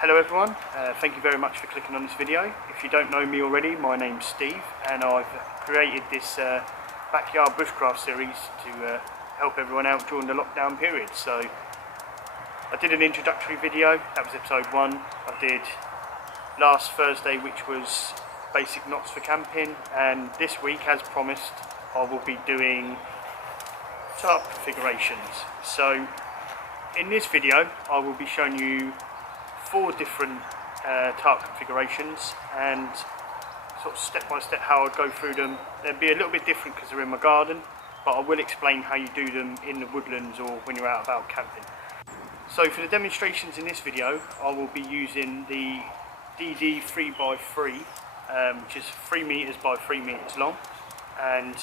Hello everyone, thank you very much for clicking on this video. If you don't know me already, my name's Steve and I've created this backyard bushcraft series to help everyone out during the lockdown period. So I did an introductory video, that was episode 1. I did last Thursday, which was basic knots for camping, and this week, as promised, I will be doing tarp configurations. So in this video I will be showing you 4 different tarp configurations and sort of step by step how I go through them. They'll be a little bit different because they're in my garden, but I will explain how you do them in the woodlands or when you're out about camping. So for the demonstrations in this video, I will be using the DD 3x3, which is 3 meters by 3 meters long. And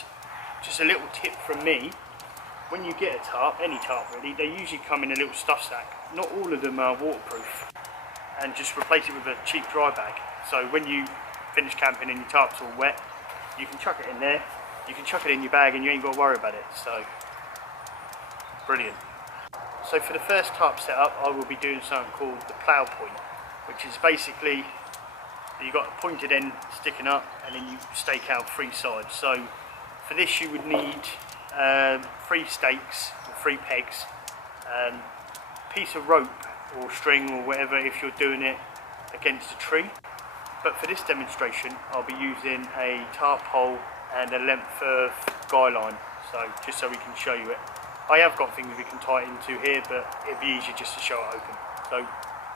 just a little tip from me: when you get a tarp, any tarp really, they usually come in a little stuff sack. Not all of them are waterproof, and just replace it with a cheap dry bag. So when you finish camping and your tarp's all wet, you can chuck it in there, you can chuck it in your bag and you ain't got to worry about it. So brilliant. So for the first tarp setup, I will be doing something called the plough point, which is basically you've got a pointed end sticking up and then you stake out 3 sides. So for this you would need 3 stakes or 3 pegs, piece of rope or string or whatever if you're doing it against a tree. But for this demonstration I'll be using a tarp pole and a length of guy line, so just so we can show you it. I have got things we can tie it into here, but it'd be easier just to show it open. So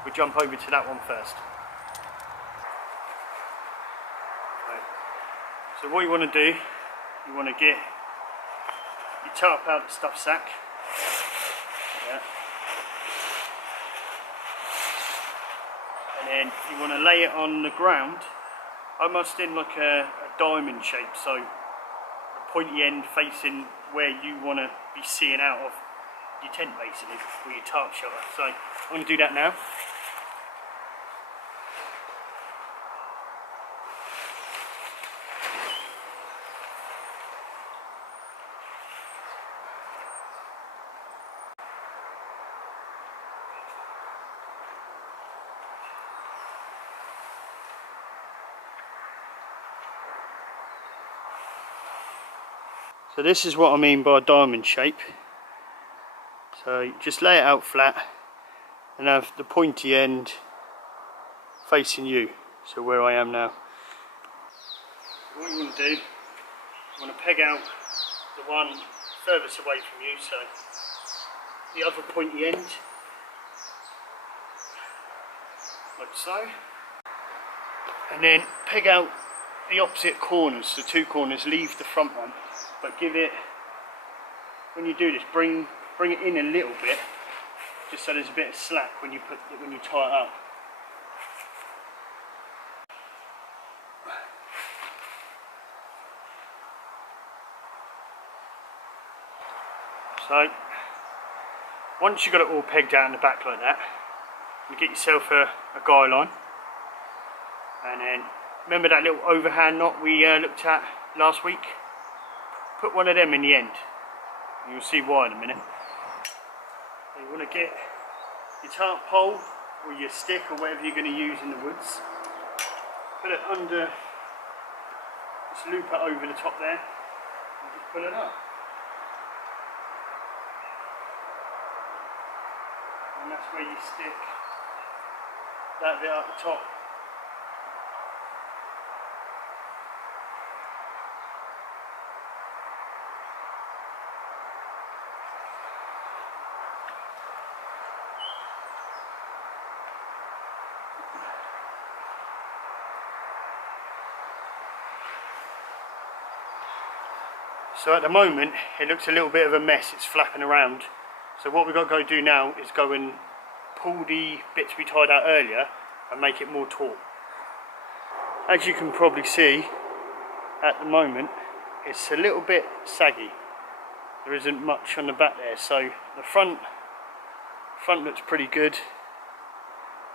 we'll jump over to that one first. Right. So what you want to do, you want to get your tarp out of the stuff sack. Yeah. And then you want to lay it on the ground, almost in like a diamond shape, so a pointy end facing where you want to be seeing out of your tent basically, or your tarp shelter. So I'm going to do that now. So this is what I mean by diamond shape. So you just lay it out flat and have the pointy end facing you, so where I am now. What you want to do, you want to peg out the one furthest away from you, so the other pointy end, like so, and then peg out the opposite corners, the 2 corners. Leave the front one, but give it, when you do this, bring it in a little bit, just so there's a bit of slack when you tie it up. So once you've got it all pegged out in the back like that, you get yourself a guy line, and then remember that little overhand knot we looked at last week? Put one of them in the end. You'll see why in a minute. You want to get your tarp pole or your stick or whatever you're going to use in the woods. Put it under, just loop it over the top there and just pull it up. And that's where you stick that bit up the top. So at the moment it looks a little bit of a mess, it's flapping around. So what we've got to go do now is go and pull the bits we tied out earlier and make it more taut. As you can probably see at the moment, it's a little bit saggy. There isn't much on the back there, so the front looks pretty good.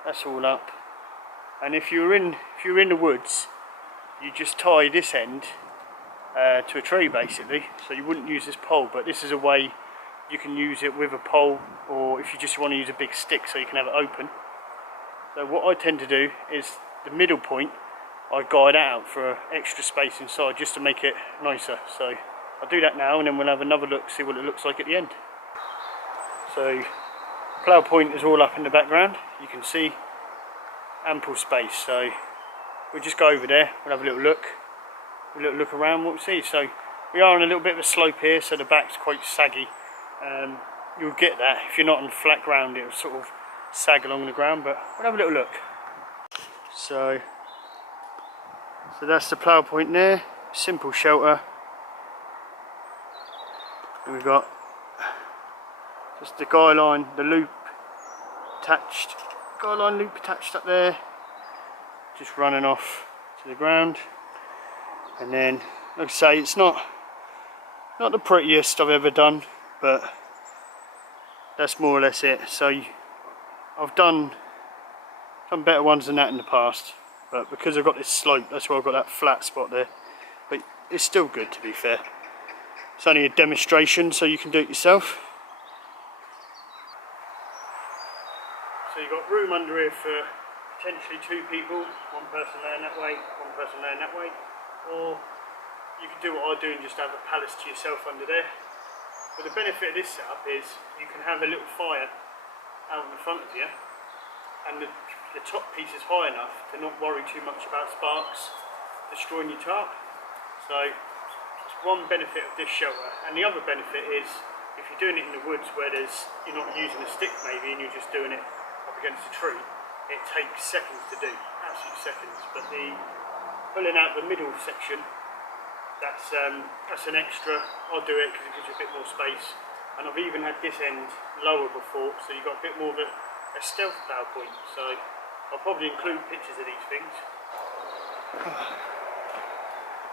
That's all up. And if you're in the woods, you just tie this end to a tree basically, so you wouldn't use this pole, but this is a way you can use it with a pole, or if you just want to use a big stick so you can have it open, So what I tend to do is the middle point, I guide out for extra space inside just to make it nicer. So I'll do that now and then we'll have another look, see what it looks like at the end. So plough point is all up in the background, you can see ample space. So we'll just go over there, we'll have a little look around what we see. So we are on a little bit of a slope here, so the back's quite saggy. You'll get that if you're not on flat ground, it'll sort of sag along the ground, but we'll have a little look. So that's the plough point there, simple shelter. And we've got just the guy line, the loop attached, up there, just running off to the ground. And then, like I say, it's not the prettiest I've ever done, but that's more or less it. So I've done better ones than that in the past, but because I've got this slope, that's why I've got that flat spot there. But it's still good, to be fair. It's only a demonstration, so you can do it yourself. So you've got room under here for potentially 2 people, one person laying that way, one person laying that way, or you can do what I do and just have a palace to yourself under there. But the benefit of this setup is you can have a little fire out in front of you, and the top piece is high enough to not worry too much about sparks destroying your tarp. So it's one benefit of this shelter, and the other benefit is if you're doing it in the woods where you're not using a stick maybe and you're just doing it up against a tree, it takes seconds to do, absolute seconds. But the pulling out the middle section, that's an extra. I'll do it because it gives you a bit more space, and I've even had this end lower before, so you've got a bit more of a stealth plough point. So I'll probably include pictures of these things.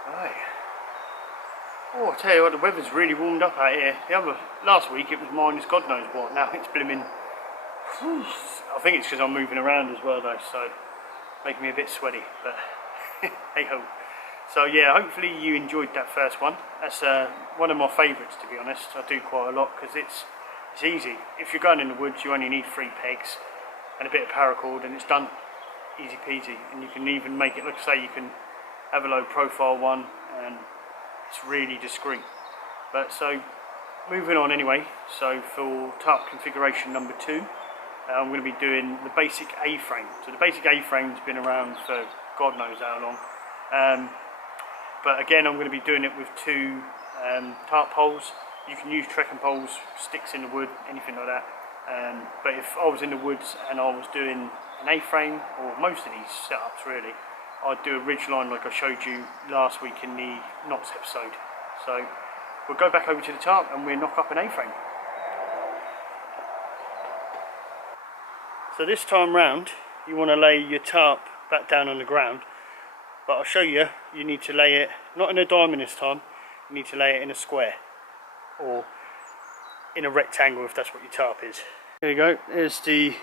Right. Oh, I tell you what, the weather's really warmed up out here. Last week it was minus God knows what. Now it's blooming. I think it's because I'm moving around as well though, so making me a bit sweaty. But hey ho. So yeah, hopefully you enjoyed that first one. That's one of my favourites, to be honest. I do quite a lot because it's easy. If you're going in the woods, you only need 3 pegs and a bit of paracord, and it's done. Easy peasy. And you can even make it, like I say, you can have a low profile one, and it's really discreet. But so moving on anyway. So for tarp configuration number 2, I'm going to be doing the basic A-frame. So the basic A-frame's been around for God knows how long. But again, I'm going to be doing it with 2 tarp poles. You can use trekking poles, sticks in the wood, anything like that. But if I was in the woods and I was doing an A-frame, or most of these setups really, I'd do a ridge line like I showed you last week in the knots episode. So we'll go back over to the tarp and we'll knock up an A-frame. So this time round, you want to lay your tarp back down on the ground, but I'll show you, you need to lay it not in a diamond this time, you need to lay it in a square or in a rectangle if that's what your tarp is. There you go, there's the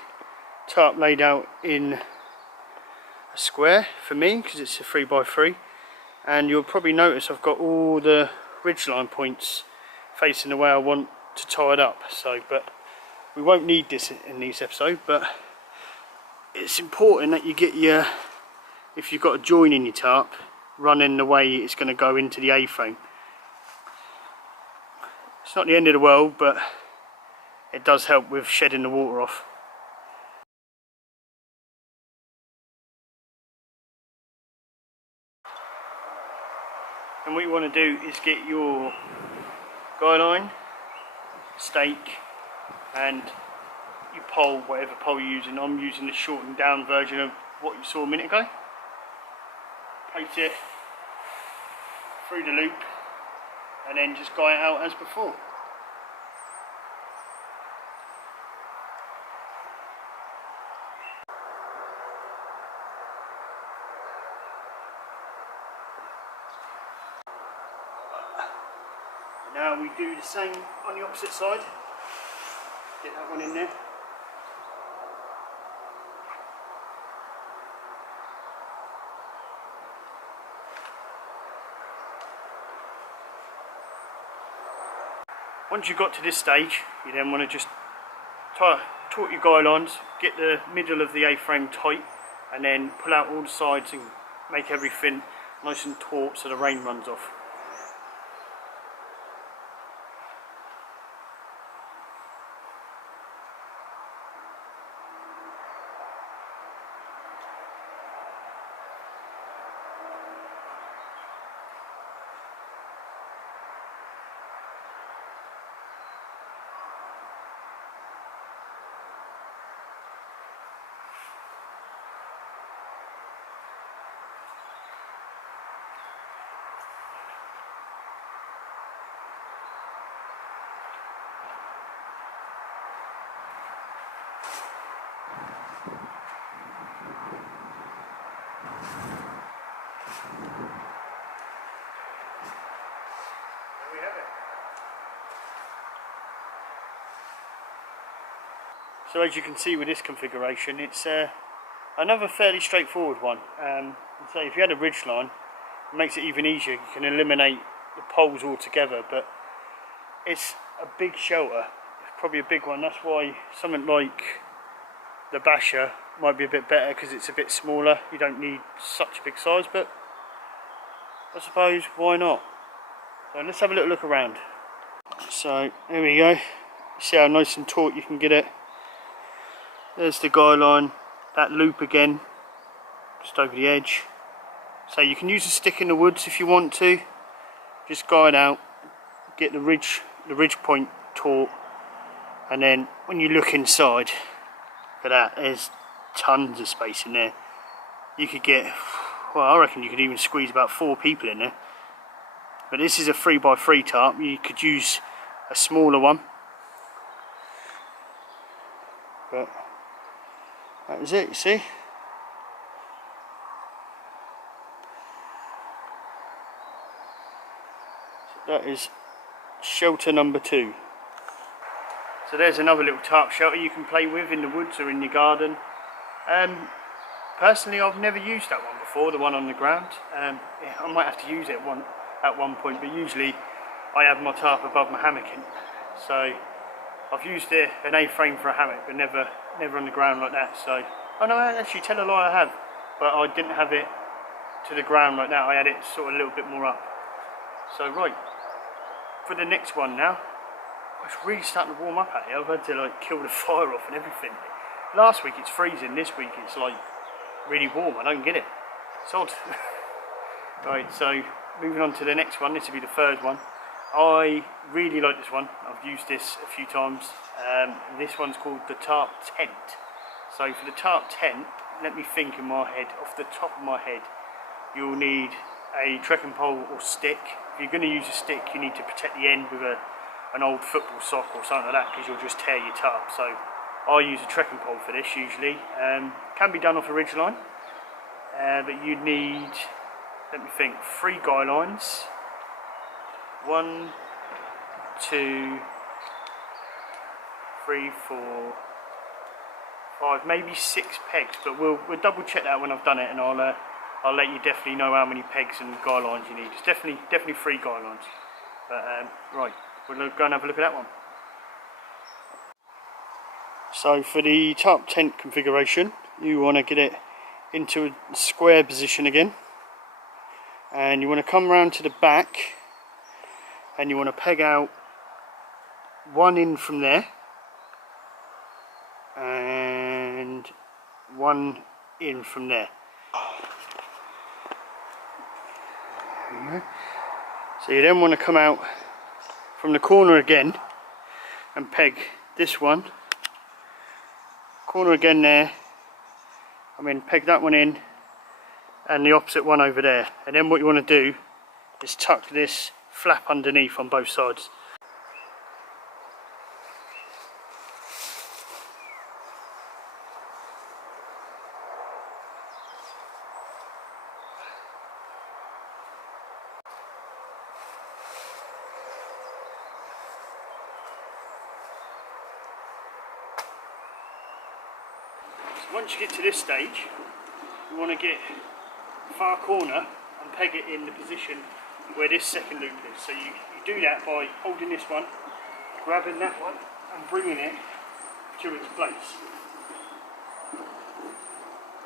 tarp laid out in a square for me because it's a 3x3, and you'll probably notice I've got all the ridgeline points facing the way I want to tie it up. So, but we won't need this in this episode, but it's important that you get your, if you've got a join in your tarp, running the way it's going to go into the A-frame. It's not the end of the world, but it does help with shedding the water off. And what you want to do is get your guy line, stake, and your pole, whatever pole you're using. I'm using the shortened down version of what you saw a minute ago. Place it through the loop and then just guy it out as before. Now we do the same on the opposite side. Get that one in there. Once you've got to this stage, you then want to just taut your guy lines, get the middle of the A-frame tight, and then pull out all the sides and make everything nice and taut so the rain runs off. So as you can see with this configuration, it's another fairly straightforward one. So if you had a ridge line, it makes it even easier. You can eliminate the poles altogether, but it's a big shelter. It's probably a big one. That's why something like the Basher might be a bit better, because it's a bit smaller. You don't need such a big size, but I suppose why not? So let's have a little look around. So there we go. You see how nice and taut you can get it. There's the guy line, that loop again, just over the edge. So you can use a stick in the woods if you want to. Just guide out, get the ridge point taut, and then when you look inside, look at that, there's tons of space in there. You could get, well, I reckon you could even squeeze about 4 people in there. But this is a 3x3 tarp. You could use a smaller one. But that is it, you see. So that is shelter number 2. So there's another little tarp shelter you can play with in the woods or in your garden. Personally, I've never used that one before, the one on the ground. Yeah, I might have to use it at one point, but usually I have my tarp above my hammock in. So I've used an A-frame for a hammock, but never on the ground like that. So, oh no, actually, tell a lie, I have, but I didn't have it to the ground like that. I had it sort of a little bit more up. So right, for the next one now, it's really starting to warm up out here. I've had to like kill the fire off and everything. Last week it's freezing, this week it's like really warm. I don't get it. It's odd. Right, so moving on to the next one. This will be the 3rd one. I really like this one. I've used this a few times. This one's called the Tarp Tent. So for the Tarp Tent, let me think in my head, off the top of my head, you'll need a trekking pole or stick. If you're going to use a stick, you need to protect the end with an old football sock or something like that, because you'll just tear your tarp. So I use a trekking pole for this usually. Can be done off a ridge line, but you'd need, let me think, 3 guy lines. 1, 2, 3, 4, 5, maybe 6 pegs, but we'll double check that when I've done it, and I'll let you definitely know how many pegs and guy lines you need. It's definitely 3 guy lines. But right, we'll go and have a look at that one. So for the tarp tent configuration, you want to get it into a square position again, and you want to come round to the back, and you want to peg out 1 in from there and 1 in from there. So you then want to come out from the corner again and peg this one, corner again there, and then peg that one in and the opposite one over there. And then what you want to do is tuck this flap underneath on both sides. So once you get to this stage, you want to get far corner and peg it in the position where this second loop is. So you do that by holding this one, grabbing that one and bringing it to its place,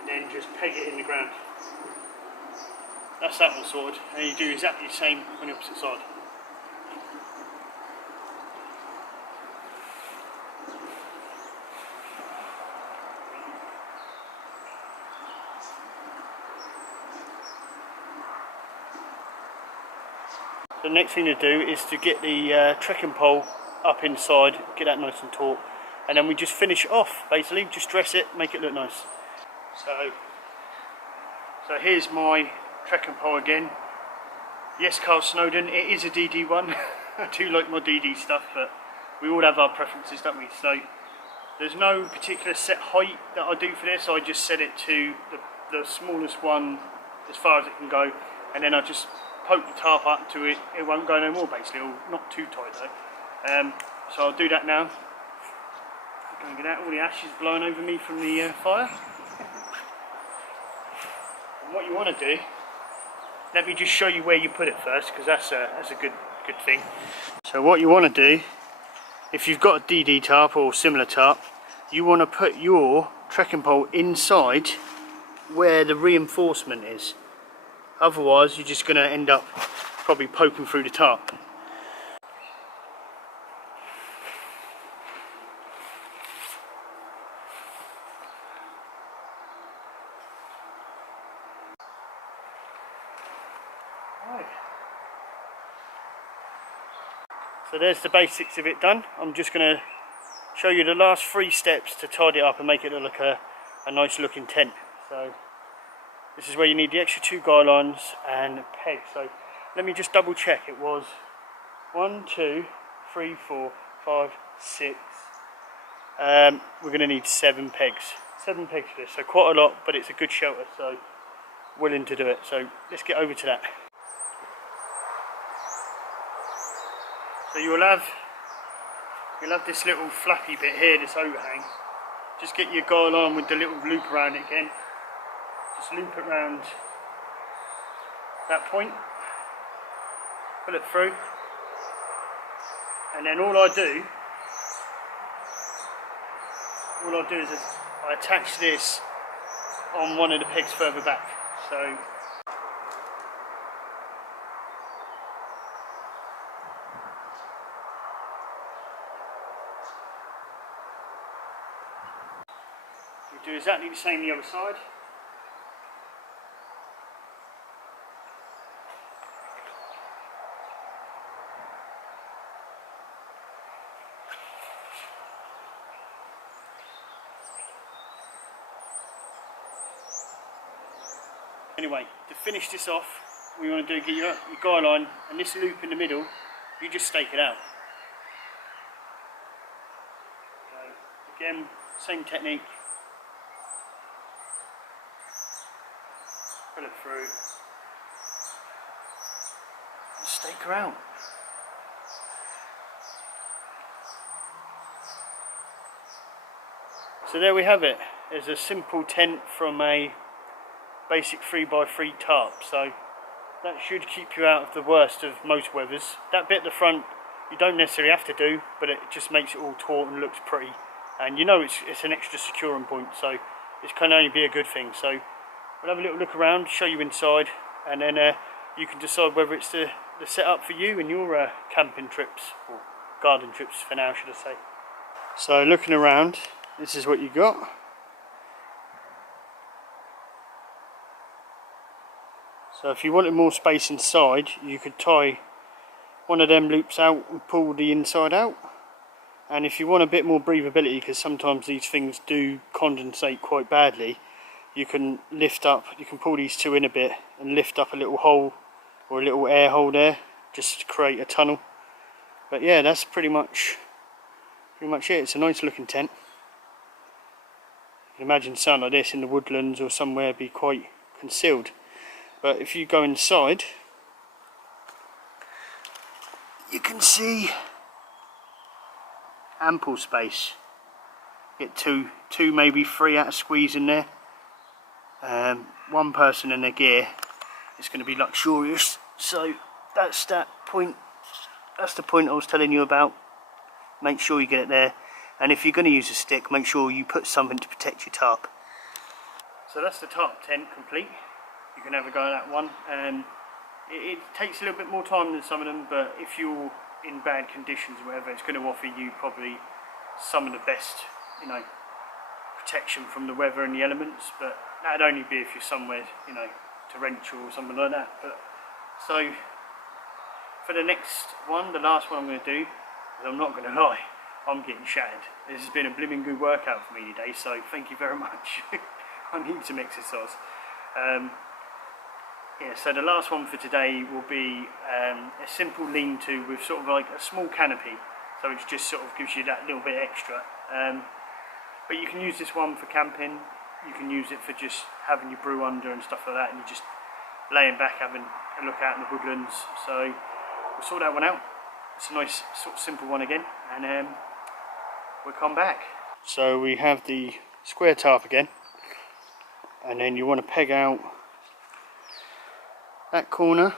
and then just peg it in the ground. That's that one sorted, and you do exactly the same on the opposite side. The next thing to do is to get the trekking pole up inside, get that nice and taut, and then we just finish it off, basically, just dress it, make it look nice. So here's my trekking pole again. Yes, Carl Snowden, it is a DD one. I do like my DD stuff, but we all have our preferences, don't we? So there's no particular set height that I do for this. I just set it to the smallest one as far as it can go, and then I just poke the tarp up to it. It won't go no more, basically, or not too tight though. So I'll do that now. Go and get out all the ashes blowing over me from the fire. And what you want to do, let me just show you where you put it first, because that's a good thing. So what you want to do, if you've got a DD tarp or similar tarp, you want to put your trekking pole inside where the reinforcement is. Otherwise you're just going to end up probably poking through the tarp. Right. So there's the basics of it done. I'm just going to show you the last 3 steps to tidy it up and make it look like a nice looking tent. So this is where you need the extra 2 guy lines and pegs. So let me just double check. It was 1, 2, 3, 4, 5, 6. We're going to need 7 pegs. 7 pegs for this. So quite a lot, but it's a good shelter. So willing to do it. So let's get over to that. So you'll have this little flappy bit here, this overhang. Just get your guy line with the little loop around it again. Just loop it around that point, pull it through, and then all I do is I attach this on one of the pegs further back. So we do exactly the same the other side. Anyway, to finish this off, what you want to do, get your guy line and this loop in the middle, you just stake it out. So again, same technique. Pull it through. And stake her out. So there we have it. There's a simple tent from a basic 3x3 tarp, so that should keep you out of the worst of most weathers. That bit at the front you don't necessarily have to do, but it just makes it all taut and looks pretty, and you know it's an extra securing point, so it can only be a good thing. So we'll have a little look around, show you inside, and then you can decide whether it's the setup for you and your camping trips, or garden trips for now, should I say. So looking around, this is what you got. So if you wanted more space inside, you could tie one of them loops out and pull the inside out. And if you want a bit more breathability, because sometimes these things do condensate quite badly, you can lift up, you can pull these 2 in a bit and lift up a little hole or a little air hole there, just to create a tunnel. But yeah, that's pretty much it. It's a nice looking tent. You can imagine something like this in the woodlands or somewhere be quite concealed. But if you go inside, you can see ample space. Get two, maybe 3 out of squeeze in there. One person in their gear, it's going to be luxurious. So that's that point. That's the point I was telling you about. Make sure you get it there. And if you're going to use a stick, make sure you put something to protect your tarp. So that's the tarp tent complete. You can have a go at that one. It takes a little bit more time than some of them, but if you're in bad conditions or whatever, it's going to offer you probably some of the best, you know, protection from the weather and the elements. But that'd only be if you're somewhere, you know, torrential or something like that. But so for the next one, the last one I'm going to do, I'm not going to lie, I'm getting shattered. This has been a blimmin' good workout for me today, so thank you very much. I need some exercise. Yeah, so the last one for today will be a simple lean-to with sort of like a small canopy, so it just sort of gives you that little bit extra. But you can use this one for camping, you can use it for just having your brew under and stuff like that, and you're just laying back having a look out in the woodlands. So we'll sort that one out. It's a nice sort of simple one again, and we'll come back. So we have the square tarp again, and then you want to peg out that corner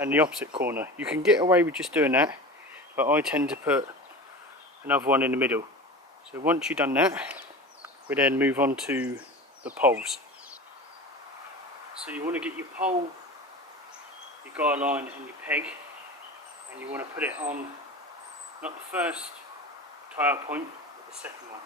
and the opposite corner. You can get away with just doing that, but I tend to put another one in the middle. So once you've done that, we then move on to the poles. So you want to get your pole, your guy line and your peg, and you want to put it on not the first tie-up point, but the second one.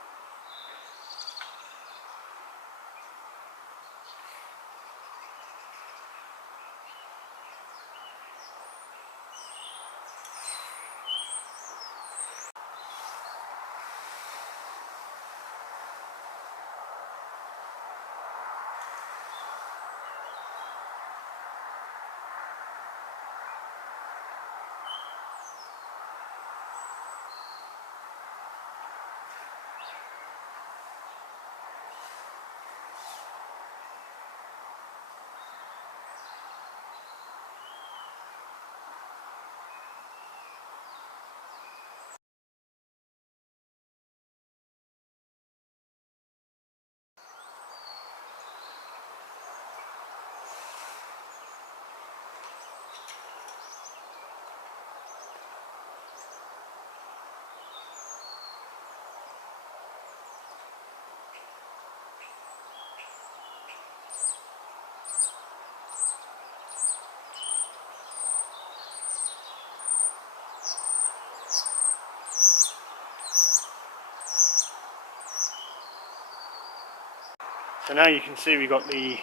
So now you can see we've got the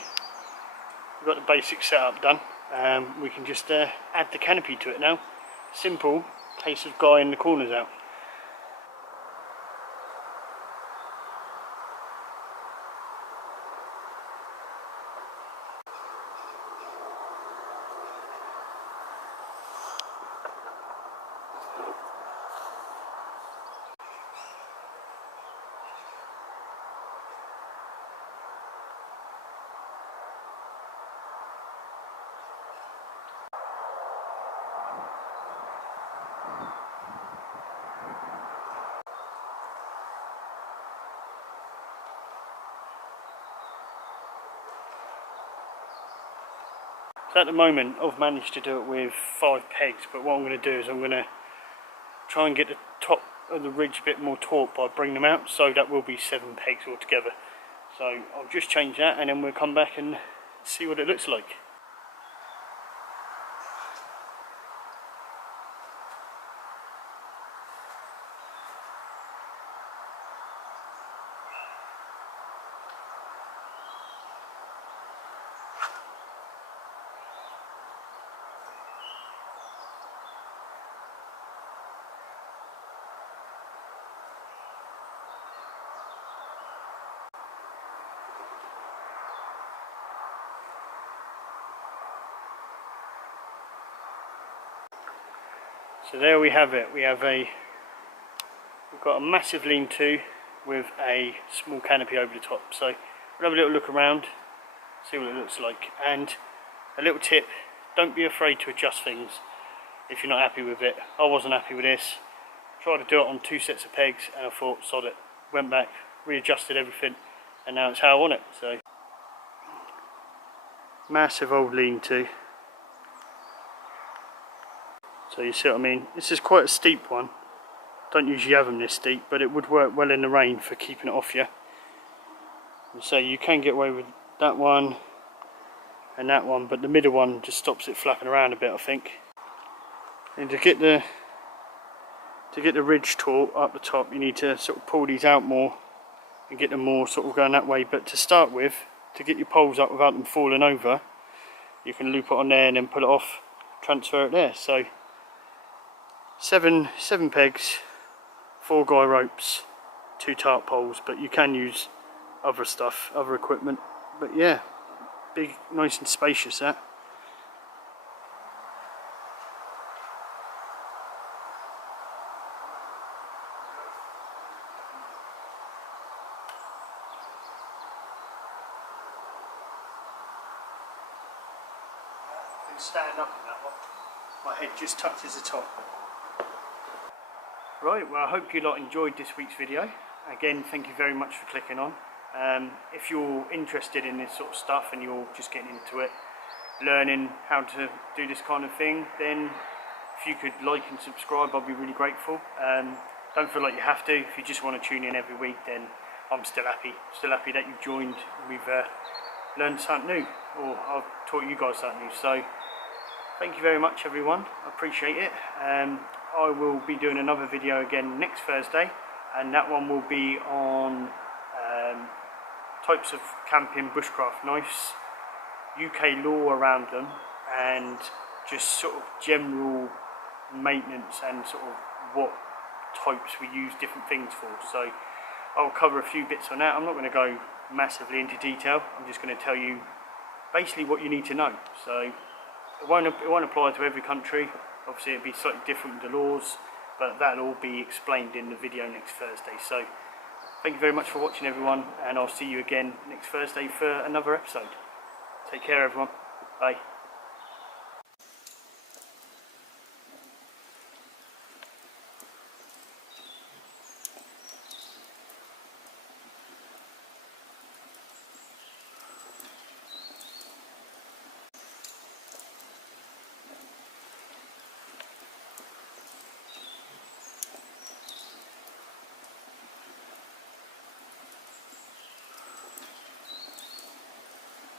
basic setup done. We can just add the canopy to it now. Simple, case of guying the corners out. So at the moment I've managed to do it with 5 pegs, but what I'm going to do is I'm going to try and get the top of the ridge a bit more taut by bringing them out, so that will be 7 pegs altogether. So I'll just change that and then we'll come back and see what it looks like. So there we have it. We've got a massive lean-to with a small canopy over the top. So we'll have a little look around, see what it looks like. And a little tip, don't be afraid to adjust things if you're not happy with it. I wasn't happy with this. Tried to do it on 2 sets of pegs and I thought, sod it. Went back, readjusted everything, and now it's how I want it. So massive old lean-to. So you see what I mean? This is quite a steep one Don't usually have them this deep, but it would work well in the rain for keeping it off you. And so you can get away with that one and that one, but the middle one just stops it flapping around a bit, I think. And to get the ridge taut up the top, you need to sort of pull these out more and get them more sort of going that way. But to start with, to get your poles up without them falling over, you can loop it on there and then pull it off, transfer it there. So seven pegs, 4 guy ropes, 2 tarp poles, but you can use other stuff, other equipment. But yeah, big, nice and spacious that. Stand up in that one. My head just touches the top. Right, well I hope you lot enjoyed this week's video. Again, thank you very much for clicking on. If you're interested in this sort of stuff and you're just getting into it, learning how to do this kind of thing, then if you could like and subscribe, I'd be really grateful. Don't feel like you have to. If you just want to tune in every week, then I'm still happy. Still happy that you've joined. We've learned something new, or I've taught you guys something new. So thank you very much everyone, I appreciate it. I will be doing another video again next Thursday, and that one will be on types of camping bushcraft knives, UK law around them, and just sort of general maintenance and sort of what types we use different things for. So I'll cover a few bits on that. I'm not going to go massively into detail, I'm just going to tell you basically what you need to know. So it won't apply to every country, obviously it'll be slightly different with the laws, but that'll all be explained in the video next Thursday. So thank you very much for watching everyone, and I'll see you again next Thursday for another episode. Take care everyone, bye.